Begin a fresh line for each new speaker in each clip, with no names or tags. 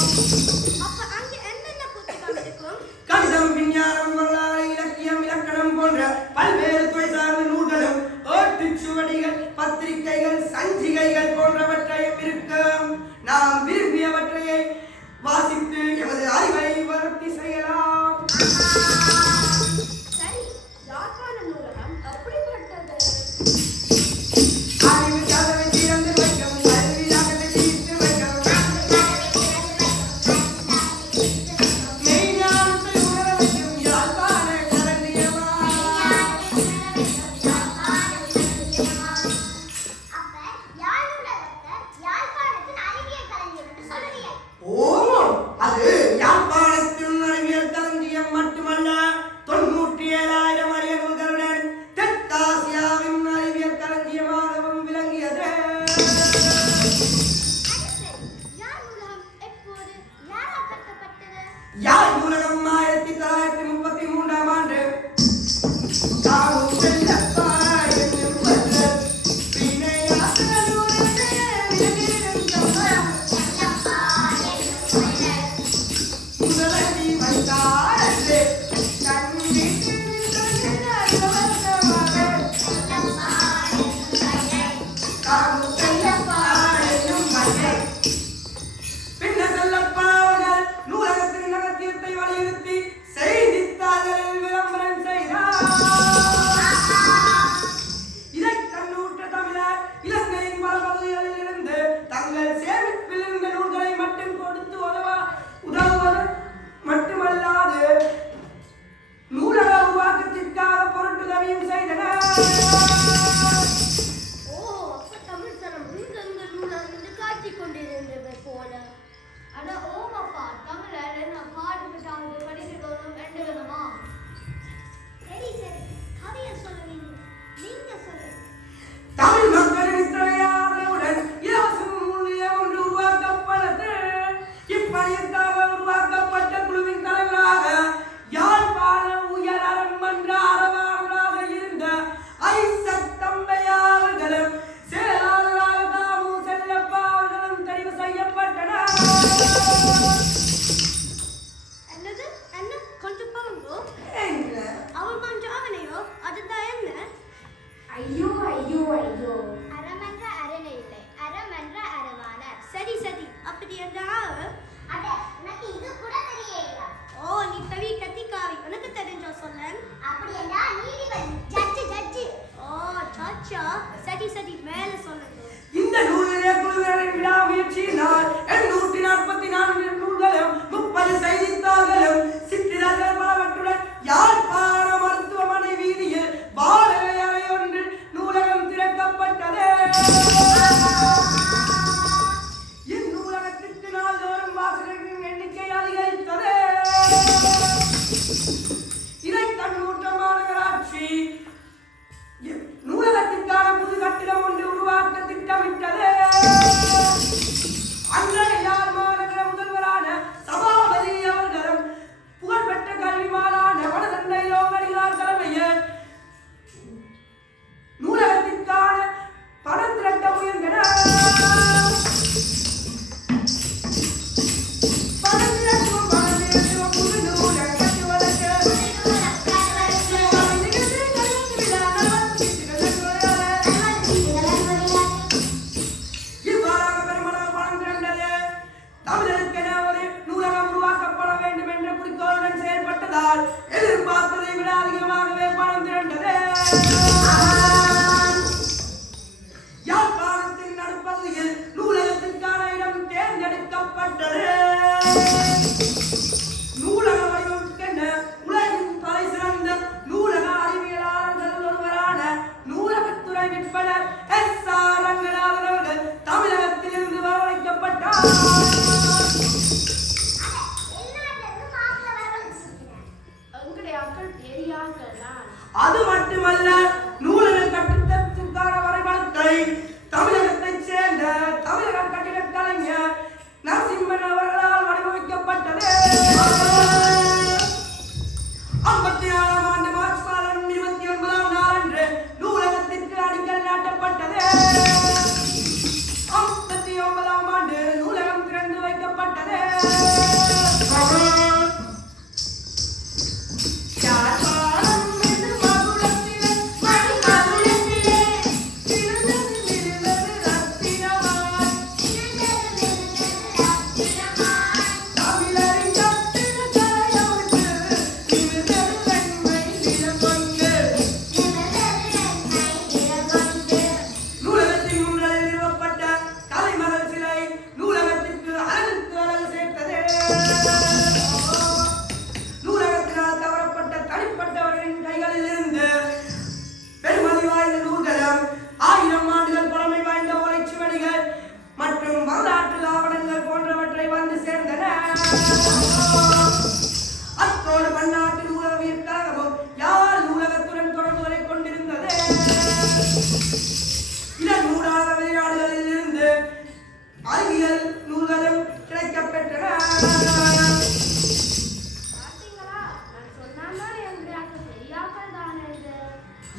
Thank
you. ஐயோ
அறமன்ற
அரணை இல்லை அறமன்ற
அறவானார் சரி
சரி.
அப்படி என்றால்?
அட சொல்லுங்க.
நாற்பத்தி நான்கு நூல்களும் முப்பது செய்தித்தாள்களும் சித்திரங்கள் பலவற்றுடன் யார் Thank you.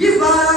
ይባላል።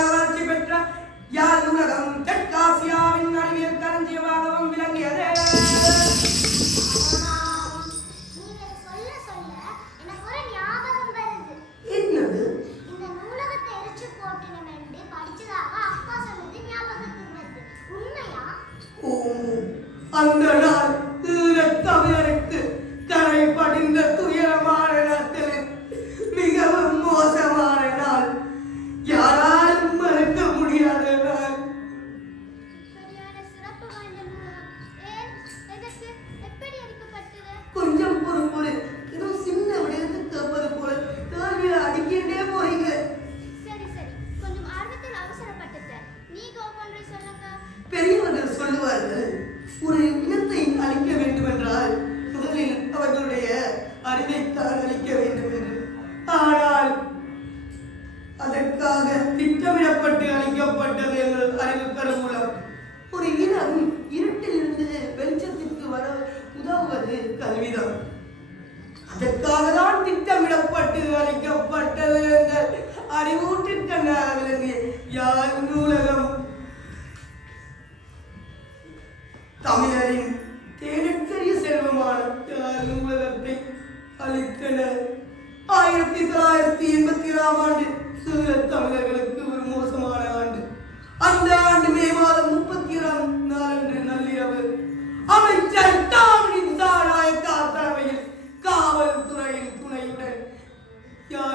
சதவீதம் அதற்காக தான் திட்டமிடப்பட்டு அளிக்கப்பட்டது என்ற அறிவூற்றுக்கண்ணார் அதிலிருந்து யார் நூலகம்? தமிழரின் தேனுக்கரிய செல்வமான யார் நூலகத்தை அளித்தனர் ஆயிரத்தி தொள்ளாயிரத்தி எண்பத்தி ஏழாம் ஆண்டு தமிழர்களுக்கு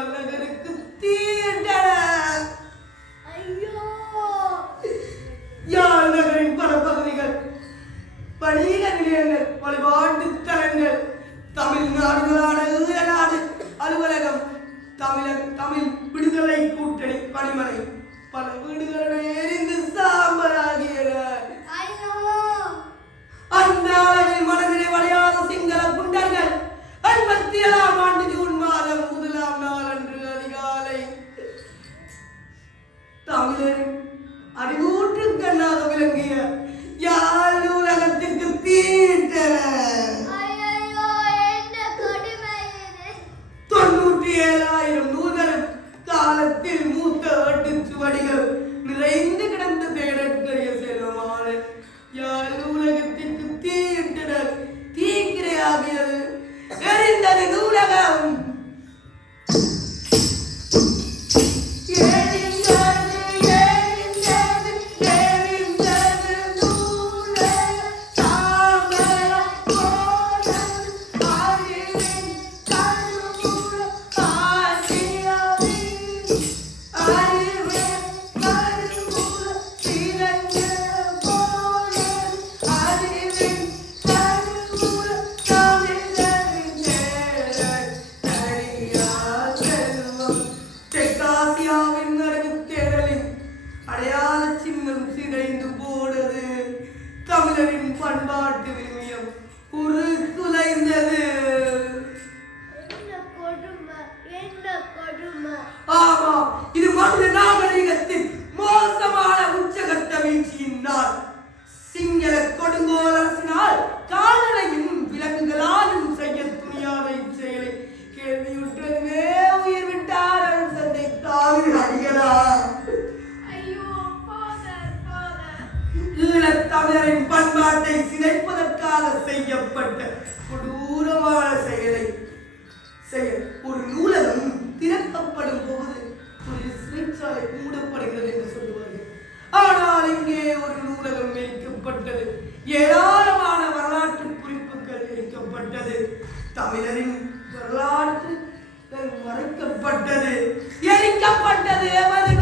நகருக்கு தீண்டனர். ஐயோ. யாழ் நகரின் பல பகுதிகள் வணிக நிலையங்கள் வழிபாட்டு தலங்கள் தமிழ்நாடுகளான ஈழநாடு அலுவலகம் தமிழக தமிழ் விடுதலை கூட்டணி பணிமனை பல வீடுகளை எரிந்து சாம்பலாகியன. அந்த அளவில் மனநிலை வளையாத சிங்கள குண்டர்கள் ஐம்பத்தி ஏழாம் ஆண்டு ஜூன் மாதம் இரண்டாம் நாள் அன்று அதிகாலை. தமிழரின் அறிவூற்று கண்ணாக விளங்கிய யாழ் உலகத்திற்கு தீட்டன மாற்று நாகரிகத்தின் மோசமான உச்சகட்ட வீழ்ச்சியினால் சிங்கள கொடுங்கோல் அரசினால் கால்களையும் விலங்குகளாலும் செய்ய துணியாவை செயலை கேள்வியுற்றதுமே உயிர் விட்டார் அவன் சந்தை தாவி
அறியலாம்
ஈழத்தமிழரின் பண்பாட்டை சிதைப்பதற்காக செய்யப்பட்ட கொடூரமான செயல். மூடப்படுகிறது என்று சொல்லுவார்கள். ஆனால் இங்கே ஒரு நூலகம் வைக்கப்பட்டது ஏராளமான வரலாற்று குறிப்புகள் இருக்கப்பட்டது தமிழரின் வரலாற்று மறைக்கப்பட்டது. எரிக்கப்பட்டது. எமது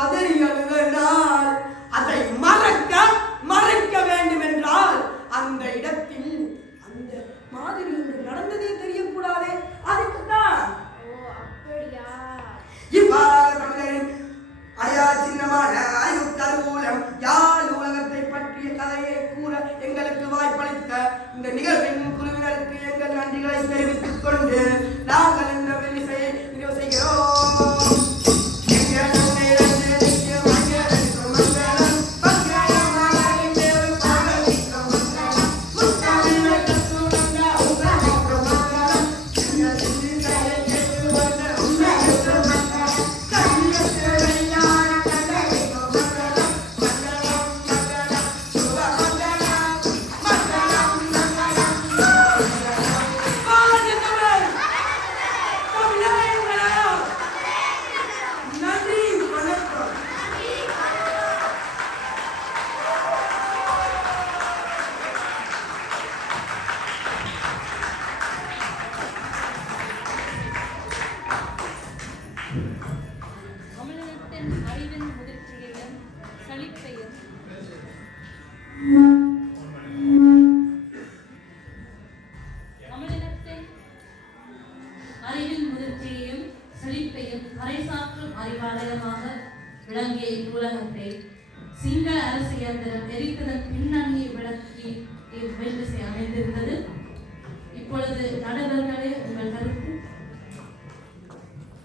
കഥ